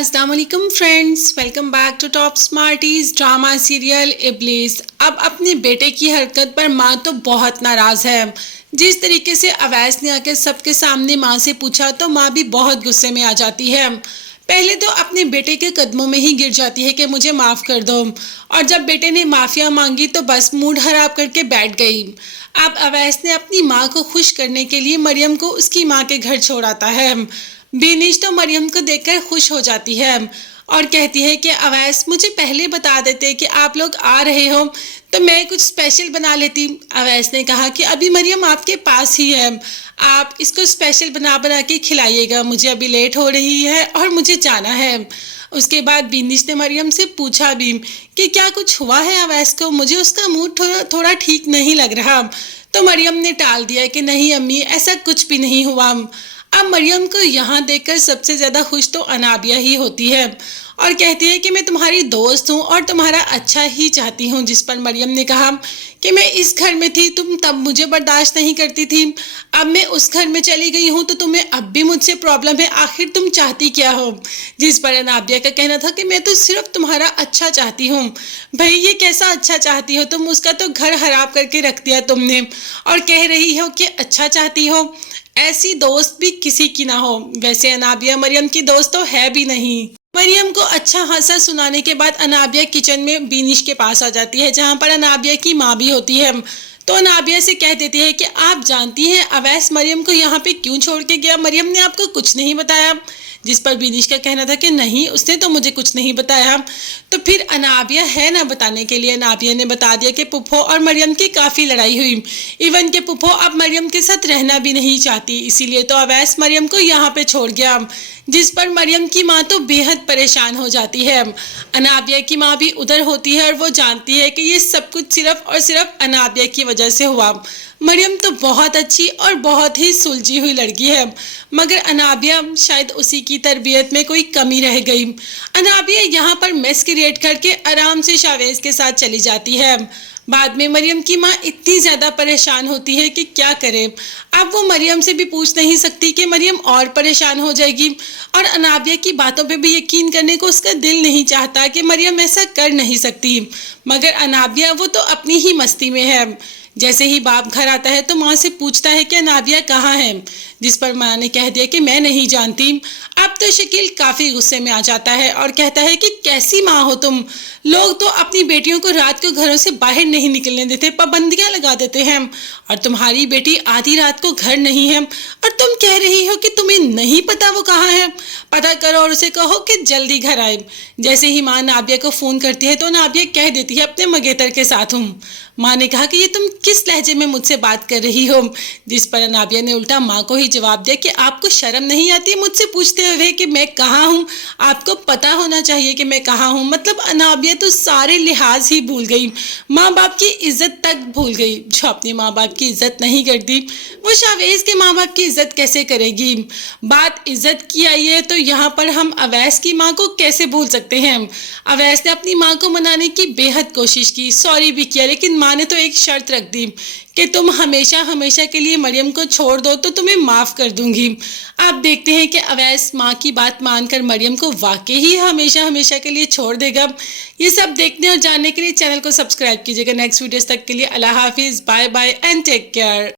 अस्सलाम वालेकुम friends, welcome back to Top Smarties drama serial Iblees. अब अपने बेटे की हरकत पर माँ तो बहुत नाराज़ है। जिस तरीके से अवैस ने आकर सबके सामने माँ से पूछा तो माँ भी बहुत गुस्से में आ जाती है। पहले तो अपने बेटे के कदमों में ही गिर जाती है कि मुझे माफ़ कर दो, और जब बेटे ने माफ़िया मांगी तो बस मूड खराब करके बैठ गई। अब अवैस ने अपनी माँ को खुश करने के लिए मरियम को उसकी माँ के घर छोड़ आता है। बेनिश तो मरियम को देखकर खुश हो जाती है और कहती है कि अवैस, मुझे पहले बता देते कि आप लोग आ रहे हो तो मैं कुछ स्पेशल बना लेती। अवैस ने कहा कि अभी मरियम आपके पास ही है, आप इसको स्पेशल बना बना के खिलाइएगा, मुझे अभी लेट हो रही है और मुझे जाना है। उसके बाद बेनिश ने मरियम से पूछा भी कि क्या कुछ हुआ है अवैस को, मुझे उसका मूड थोड़ा ठीक नहीं लग रहा। तो मरियम ने टाल दिया कि नहीं अम्मी, ऐसा कुछ भी नहीं हुआ। अब मरियम को यहाँ देखकर सबसे ज़्यादा खुश तो अनाबिया ही होती है और कहती है कि मैं तुम्हारी दोस्त हूँ और तुम्हारा अच्छा ही चाहती हूँ। जिस पर मरियम ने कहा कि मैं इस घर में थी, तुम तब मुझे बर्दाश्त नहीं करती थी, अब मैं उस घर में चली गई हूँ तो तुम्हें अब भी मुझसे प्रॉब्लम है, आखिर तुम चाहती क्या हो। जिस पर अनाबिया का कहना था कि मैं तो सिर्फ तुम्हारा अच्छा चाहती हूँ। भाई ये कैसा अच्छा चाहती हो तुम, उसका तो घर खराब करके रख दिया तुमने और कह रही हो कि अच्छा चाहती हो। ऐसी दोस्त भी किसी की ना हो। वैसे अनाबिया मरियम की दोस्त तो है भी नहीं। मरियम को अच्छा खासा सुनाने के बाद अनाबिया किचन में बेनिश के पास आ जाती है, जहाँ पर अनाबिया की माँ भी होती है। तो अनाबिया से कह देती है कि आप जानती हैं अवैस मरियम को यहाँ पे क्यों छोड़ के गया, मरियम ने आपको कुछ नहीं बताया। जिस पर बेनिश का कहना था कि नहीं, उसने तो मुझे कुछ नहीं बताया। तो फिर अनाबिया है ना बताने के लिए। अनाबिया ने बता दिया कि पुप्पो और मरियम की काफ़ी लड़ाई हुई, इवन के पुप्पो अब मरियम के साथ रहना भी नहीं चाहती, इसीलिए तो अवैस मरियम को यहाँ पे छोड़ गया। जिस पर मरियम की माँ तो बेहद परेशान हो जाती है। अनाबिया की माँ भी उधर होती है और वो जानती है कि ये सब कुछ सिर्फ और सिर्फ अनाबिया की वजह से हुआ। मरियम तो बहुत अच्छी और बहुत ही सुलझी हुई लड़की है, मगर अनाबिया शायद उसी की तरबियत में कोई कमी रह गई। अनाबिया यहाँ पर मेस क्रिएट करके आराम से शावेज के साथ चली जाती है। बाद में मरियम की माँ इतनी ज़्यादा परेशान होती है कि क्या करे। अब वो मरियम से भी पूछ नहीं सकती कि मरियम और परेशान हो जाएगी, और अनाबिया की बातों पे भी यकीन करने को उसका दिल नहीं चाहता कि मरियम ऐसा कर नहीं सकती। मगर अनाबिया वो तो अपनी ही मस्ती में है। जैसे ही बाप घर आता है तो माँ से पूछता है कि अनाबिया कहाँ है। जिस पर माँ ने कह दिया कि मैं नहीं जानती। अब तो शकील काफ़ी गुस्से में आ जाता है और कहता है कि कैसी माँ हो तुम, लोग तो अपनी बेटियों को रात को घरों से बाहर नहीं निकलने देते, पाबंदियाँ लगा देते हैं, और तुम्हारी बेटी आधी रात को घर नहीं है और तुम कह रही हो कि तुम्हें नहीं पता वो कहाँ है। पता करो और उसे कहो कि जल्दी घर आए। जैसे ही माँ नाबिया को फ़ोन करती है तो नाबिया कह देती है अपने मंगेतर के साथ हूँ। माँ ने कहा कि ये तुम किस लहजे में मुझसे बात कर रही हो। जिस पर नाबिया ने उल्टा माँ को ही जवाब दिया कि आपको शर्म नहीं आती मुझसे पूछते हुए कि मैं कहाँ हूँ, आपको पता होना चाहिए कि मैं कहाँ हूँ। मतलब नाबिया तो सारे लिहाज ही भूल गई, माँ बाप की इज्जत तक भूल गई। जो अपने माँ बाप की इज्जत नहीं करती वो शावेज के माँ बाप की इज्जत कैसे करेगी। बात इज्जत की आई है तो यहाँ पर हम अवैस की माँ को कैसे भूल सकते हैं। अवैस ने अपनी माँ को मनाने की बेहद कोशिश की, सॉरी भी किया, लेकिन माँ ने तो एक शर्त रख दी कि तुम हमेशा हमेशा के लिए मरियम को छोड़ दो तो तुम्हें माफ़ कर दूंगी। आप देखते हैं कि अवैस माँ की बात मानकर मरियम को वाकई ही हमेशा हमेशा के लिए छोड़ देगा। ये सब देखने और जानने के लिए चैनल को सब्सक्राइब कीजिएगा। नेक्स्ट वीडियोस तक के लिए अल्लाह हाफिज़, bye bye and take care.